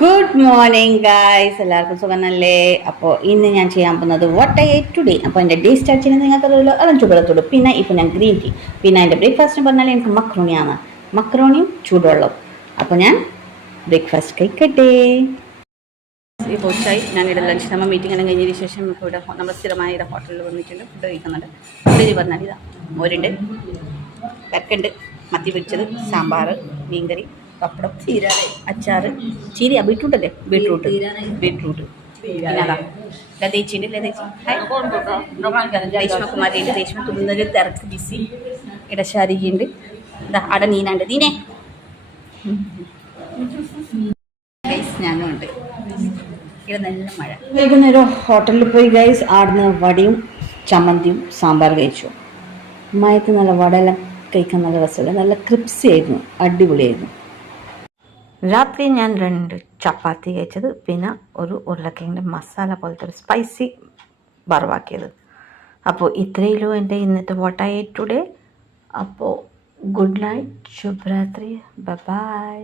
Good morning guys, എല്ലാവർക്കും സുഖമല്ലേ? അപ്പോൾ ഇന്ന് ഞാൻ ചെയ്യാൻ പോകുന്നത് വാട്ട് ഐ ഏറ്റ് ടുഡേ. അപ്പോൾ എൻ്റെ ഡേ സ്റ്റാർട്ട് ചെയ്യുന്നത് നിങ്ങൾക്കറിയുള്ളൂ, അതും ചൂടുവെള്ളത്തോട്. പിന്നെ ഇപ്പോൾ ഞാൻ ഗ്രീൻ ടീ, പിന്നെ എൻ്റെ ബ്രേക്ക്ഫാസ്റ്റ് പറഞ്ഞാൽ എനിക്ക് മക്രോണിയാണ്, മക്രോണിയും ചൂടുവെള്ളം. അപ്പോൾ ഞാൻ ബ്രേക്ക്ഫാസ്റ്റ് കഴിക്കട്ടെ. ഇപ്പോൾ ഉച്ചയായി. ഞാനിവിടെ ലഞ്ച് നമ്മൾ മീറ്റിംഗ് എല്ലാം കഴിഞ്ഞതിന് ശേഷം ഇപ്പോൾ ഇവിടെ നമ്മൾ സ്ഥിരമായ ഇവിടെ ഹോട്ടലിൽ വന്നിട്ടുണ്ട്, ഫുഡ് കഴിക്കുന്നുണ്ട്. ഫുഡ് പറഞ്ഞാൽ ഇതാ മോരുണ്ട്, കക്കുണ്ട്, മത്തി പൊരിച്ചത്, സാമ്പാർ, മീൻകറി, പപ്പടം, അച്ചാറ്, ചീരയാ, ബീട്രൂട്ടല്ലേ, ബീട്രൂട്ട് പിന്നെ അതാ ലതേച്ചിയുണ്ട്. രേഷ്മകുമാരിയുണ്ട്, രേഷ്മ തുന്നൊരു തിരക്ക് ബിസി. ഇടശാരിയുണ്ട്, ഇതാ അട നീനുണ്ട്, നീനെ ഞാനും ഉണ്ട്. ഇവിടെ നല്ല മഴ. വൈകുന്നേരം ഹോട്ടലിൽ പോയി ഗൈസ്, ആടുന്ന് വടയും ചമ്മന്തിയും സാമ്പാർ കഴിച്ചു. മയത്ത് നല്ല വടയെല്ലാം കഴിക്കാൻ നല്ല രസമില്ല, നല്ല ക്രിപ്സി ആയിരുന്നു, അടിപൊളിയായിരുന്നു. രാത്രി ഞാൻ 2 ചപ്പാത്തി കഴിച്ചത്, പിന്നെ ഒരു ഉരുളക്കിഴങ്ങിൻ്റെ മസാല പോലത്തെ ഒരു സ്പൈസി വറവാക്കിയത്. അപ്പോൾ ഇത്രയുള്ളൂ എൻ്റെ ഇന്നത്തെ വാട്ട് ഐ ഏറ്റ് ടുഡേ. അപ്പോൾ ഗുഡ് നൈറ്റ്, ശുഭരാത്രി, ബൈ.